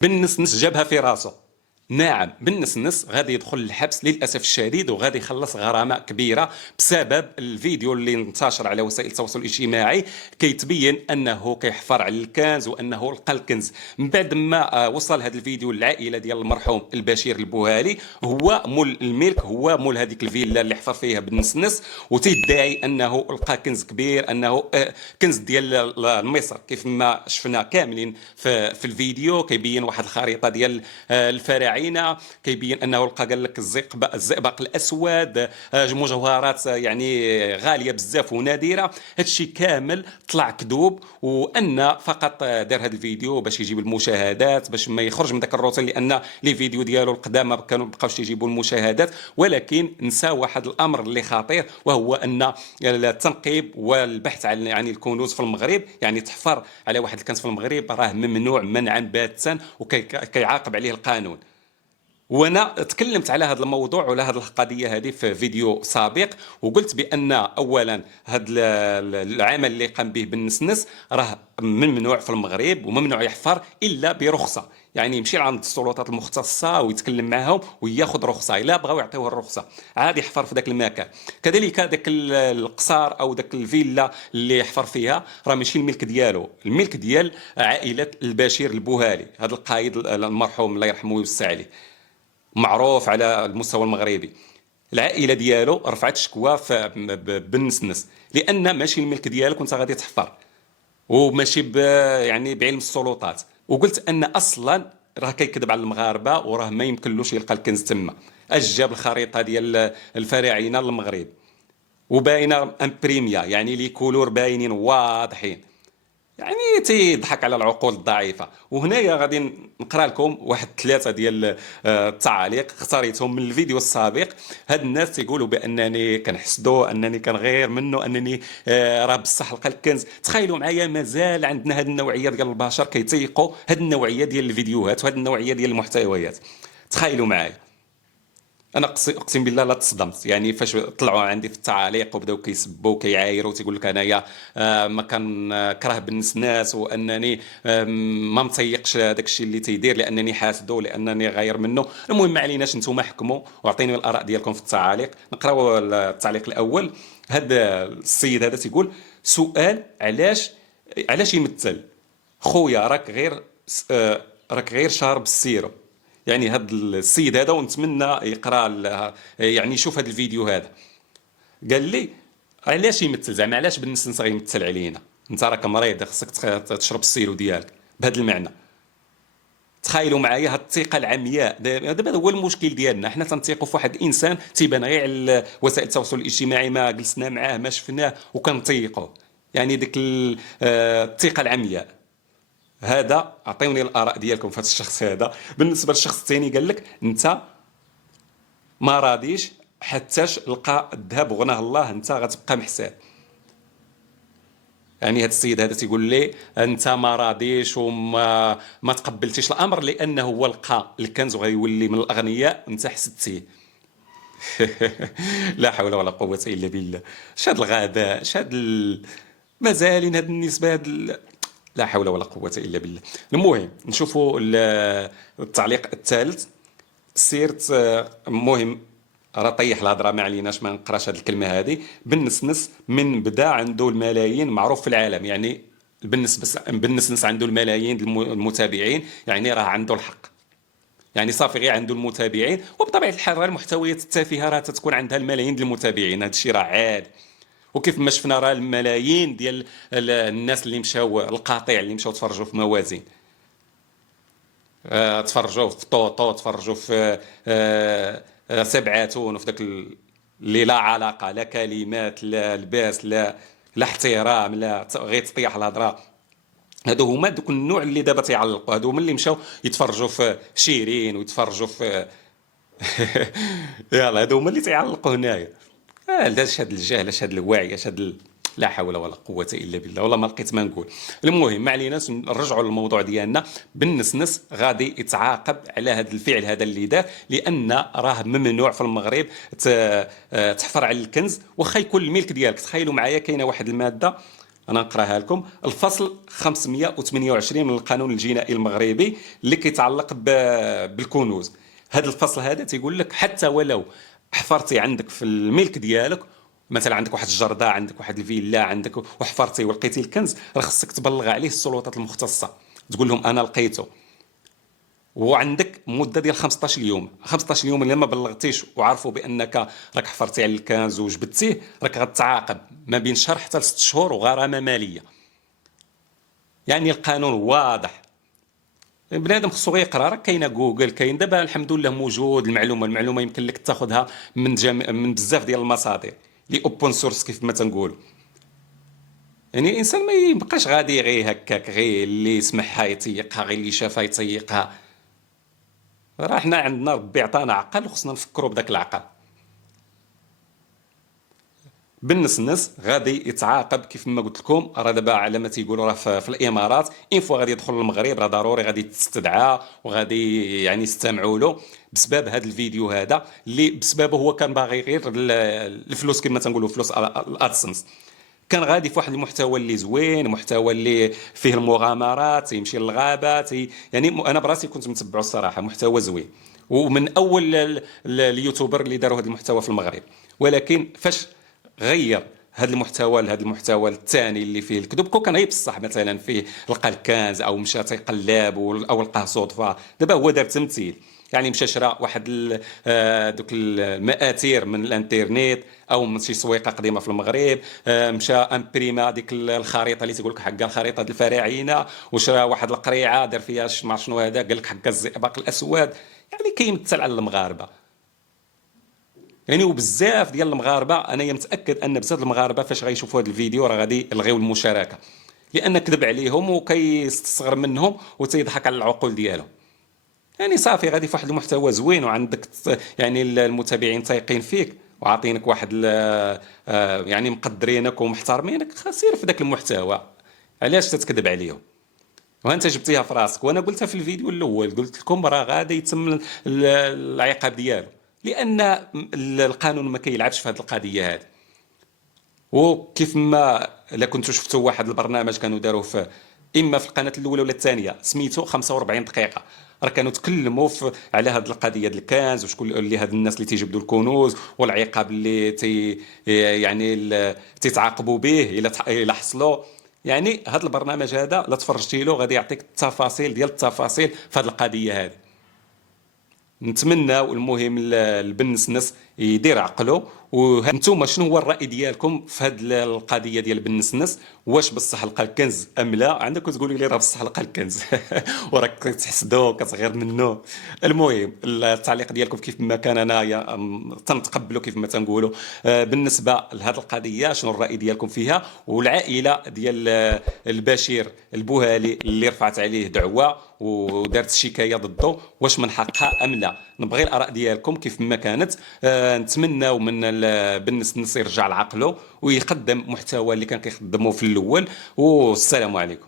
بالنسنس جابها في راسه. نعم، بالنسنس غادي يدخل الحبس للاسف الشديد، وغادي يخلص غرامه كبيره بسبب الفيديو اللي انتشر على وسائل التواصل الاجتماعي كيتبين انه كيحفر على الكنز وانه لقى الكنز. من بعد ما وصل هذا الفيديو للعائله ديال المرحوم البشير البوهالي، هو مول الملك، هو مول هذيك الفيلا اللي حفر فيها بالنسنس، وتيدعي انه لقى كنز كبير، انه كنز ديال مصر. كيف ما شفنا كاملين في الفيديو كيبين واحد الخريطه ديال الفراعنه، كيبين انه لقى قال لك الزئبق الاسود، مجوهرات يعني غاليه بزاف ونادره. هذا الشيء كامل طلع كذوب، وان فقط دار هذا الفيديو باش يجيب المشاهدات، باش ما يخرج من ذاك الروتين، لان لي فيديو ديالو القدام ما كانوا بقاوش يجيبوا المشاهدات. ولكن نسى واحد الامر اللي خطير، وهو ان التنقيب والبحث عن يعني الكنوز في المغرب، يعني تحفر على واحد الكنز في المغرب، راه ممنوع منعا باتا وكيعاقب عليه القانون. وانا تكلمت على هذا الموضوع وعلى هذه القضيه هذه في فيديو سابق، وقلت بان اولا هذا العمل اللي قام به بالنسنس راه ممنوع في المغرب، وممنوع يحفر الا برخصه. يعني يمشي عند السلطات المختصه ويتكلم معهم وياخذ رخصه، الا بغاو يعطيوه الرخصه عادي يحفر في ذاك المكان. كذلك ذاك القصار او ذاك الفيلا اللي حفر فيها راه ماشي الملك ديالو، الملك ديال عائله البشير البوهالي، هذا القائد المرحوم الله يرحمه ويوسع عليه، معروف على المستوى المغربي. العائله ديالو رفعت شكوى بالنسنس، لان ماشي الملك ديالك وانت غادي تحفر، وماشي يعني بعلم السلطات. وقلت ان اصلا راه كيكذب على المغاربه، وراه ما يمكنلوش يلقى الكنز تما. اش جاب الخريطه ديال الفراعنه للمغرب وباينه امبريميا، يعني لي كولور باينين واضحين، يعني تيضحك على العقول الضعيفه. وهنايا غادي نقرا لكم واحد ثلاثه ديال التعاليق اختاريتهم من الفيديو السابق. هاد الناس تيقولوا بانني كنحسدو، انني كنغير منه، انني راه بصح لقى الكنز. تخيلوا معايا مازال عندنا هاد النوعيه ديال البشر كيتيقوا هاد النوعيه ديال الفيديوهات وهاد النوعيه ديال المحتويات. تخيلوا معايا، انا اقسم بالله لا تصدمت يعني فاش طلعوا عندي في التعاليق وبداو كيسبوا وكيعايروا وتيقول لك انايا ما كنكره بالناس، وانني ما متيقش هذاك الشيء اللي تيدير، لانني حاسده، لانني غاير منه. المهم ما عليناش، نتوما حكموا واعطيني الاراء ديالكم في التعاليق. نقراو التعليق الاول. هذا السيد هذا تيقول: سؤال، علاش يمثل خويا؟ راك غير شارب السيرو. يعني هذا السيد هذا، ونتمنى يقرا يعني يشوف هذا الفيديو هذا. قال لي: علاش يمثل؟ زعما علاش بالنسبه غيمثل علينا؟ انت راك مريض، خصك تشرب السيرو ديالك بهذا المعنى. تخيلوا معايا هاد الثقه العمياء. دابا هو المشكل ديالنا، حنا تنثيقوا في واحد الانسان تيبان غير على وسائل التواصل الاجتماعي، ما جلسنا معاه ما شفناه وكنطيقوا. يعني ديك الثقه العمياء. هذا اعطيوني الاراء ديالكم في هذا الشخص هذا. بالنسبه للشخص الثاني قال لك: انت ما راضيش حتىش لقى الذهب وغناه الله، انت غتبقى محساب. يعني هذا السيد هذا تيقول لي: انت ما راضيش ما تقبلتيش الامر، لانه هو لقى الكنز وغيولي من الاغنياء، انت حسدتيه. لا حول ولا قوه الا بالله. شاد الغباء، مازالين هاد النسبه لا حول ولا قوة إلا بالله. المهم نشوفوا التعليق الثالث. سيرت المهم راه طيح الهضره، ما عليناش ما نقراش هذه الكلمه هذه. بالنسنس من بدا عنده الملايين، معروف في العالم، يعني بالنسبه عنده الملايين المتابعين، يعني راه عنده الحق. يعني صافي غير عنده المتابعين، وبطبيعه الحال المحتويات التافهه راه تتكون عندها الملايين ديال المتابعين، هذا الشيء راه عادي. وكيف ما شفنا راه الملايين ديال الناس اللي مشاو القاطع، اللي مشاو تفرجوا في موازين، تفرجوا في طوطو، تفرجوا في سبعاتون، وفي ذاك اللي لا علاقه، لا كلمات، لا لباس، لا احترام، لا غير تطيح الهضره. هادو هما دوك النوع اللي دابا تيعلقوا، هادو هما اللي مشاو يتفرجوا في شيرين ويتفرجوا في يلا هادو هما اللي تيعلقوا هنايا. اش هاد الجهل، اش هاد الوعي، اش هاد لا حول ولا قوة إلا بالله. والله ما لقيت ما نقول. المهم ما عليناش، نرجعوا للموضوع ديالنا. بالنسنس غادي يتعاقب على هذا الفعل هذا اللي دار، لأن راه ممنوع في المغرب تحفر على الكنز واخا يكون الملك ديالك. تخيلوا معايا كاينه واحد المادة انا نقراها لكم. الفصل 528 من القانون الجنائي المغربي اللي كيتعلق بالكنوز. هذا الفصل هذا تيقول لك حتى ولو حفرتي عندك في الملك ديالك، مثلا عندك واحد الجردة، عندك واحد الفيلا، عندك وحفرتي ولقيتي الكنز، راه خصك تبلغ عليه السلطات المختصة، تقول لهم انا لقيته، وعندك مده ديال 15 يوم. 15 يوم الا ما بلغتيش وعرفوا بانك راك حفرتي على الكنز وجبدتيه، راك غتعاقب ما بين شهر حتى ل 6 شهور وغرامه ماليه. يعني القانون واضح. بنادم خصو غير يقرا، راه كاينه جوجل، كاين دابا الحمد لله موجود المعلومه يمكن لك تاخذها من بزاف ديال المصادر لي اوبن سورس كيف ما تنقولوا. يعني الانسان ما يبقاش غادي غير هكاك، غير اللي سمعها يتيقها، غير اللي شافها يتيقها. راه حنا عندنا ربي عطانا عقل وخصنا نفكروا بداك العقل. بالنسنس غادي يتعاقب كيف ما قلت لكم. راه دابا على ما تيقولوا راه في الامارات ان فوا غادي يدخل المغرب راه ضروري غادي تستدعى وغادي يعني يستمعوا له بسبب هذا الفيديو هذا اللي بسببه هو كان باغي غير الفلوس كما تنقولوا فلوس الادسنس. كان غادي في واحد المحتوى اللي زوين، محتوى اللي فيه المغامرات، يمشي للغابات، يعني انا براسي كنت متبعه الصراحه، محتوى زوين ومن اول اليوتيوبر اللي داروا هذا المحتوى في المغرب. ولكن فاش غير هذا المحتوى لهذا المحتوى الثاني اللي فيه الكذب، كون كان غير بصح مثلا فيه لقى الكنز او مشى تيقلب او لقاه صدفه، دابا هو دار تمثيل. يعني مشى شرا واحد دوك المآثير من الانترنت او من شي سويقه قديمه في المغرب، مشى امبريما ديك الخريطه اللي تيقول لك حق الخريطه ديال الفراعنه، وشرا واحد القريعه دار فيها ما شنو هذا، قال لك حق الزئبق الاسود. يعني كيمثل على المغاربه. يعني وبزاف ديال المغاربه انا متاكد ان بزاف المغاربه فاش غيشوفوا هذا الفيديو راه غادي يلغيو المشاركه، لان كذب عليهم وكيستصغر منهم وتيضحك على العقول ديالهم. يعني صافي غادي في واحد المحتوى زوين وعندك يعني المتابعين تايقين فيك وعاطينك واحد يعني مقدرينك ومحترمينك، سير في ذاك المحتوى. علاش تتكذب عليهم؟ وانت جبتيها في راسك، وانا قلتها في الفيديو الاول، قلت لكم راه غادي يتم العقاب ديالو، لان القانون ما كيلعبش في هذه القضيه هذه. وكيف ما الا كنتوا شفتوا واحد البرنامج كانوا داروه في اما في القناه الاولى ولا الثانيه سميتو 45 دقيقه، راه كانوا تكلموا على هذه القضيه ديال الكنز وشكون اللي هاد الناس اللي تيجبدوا الكنوز والعقاب اللي يعني تيتعاقبوا به الا حصلوا. يعني هذا البرنامج هذا لا تفرجتي له غادي يعطيك التفاصيل ديال التفاصيل في هذه القضيه هذه. نتمنى والمهم البنسنس يدير عقله. وانتم شنو هو الراي ديالكم في هذه القضيه ديال البنسنس؟ واش بصح لقى الكنز ام لا؟ عندكم تقولوا لي راه بصح لقى الكنز وراك تحسدوا كتغير منه. المهم التعليق ديالكم كيف ما كان انايا تنتقبلوا كيف ما تنقولوا. بالنسبه لهذه القضيه شنو الراي ديالكم فيها؟ والعائله ديال البشير البوهالي اللي رفعت عليه دعوه ودارت شكايه ضده، واش من حقها ام لا؟ نبغي الاراء ديالكم كيف ما كانت. نتمنى من بالنسبه يرجع لعقله ويقدم محتوى اللي كان كيخدمه في الاول. والسلام عليكم.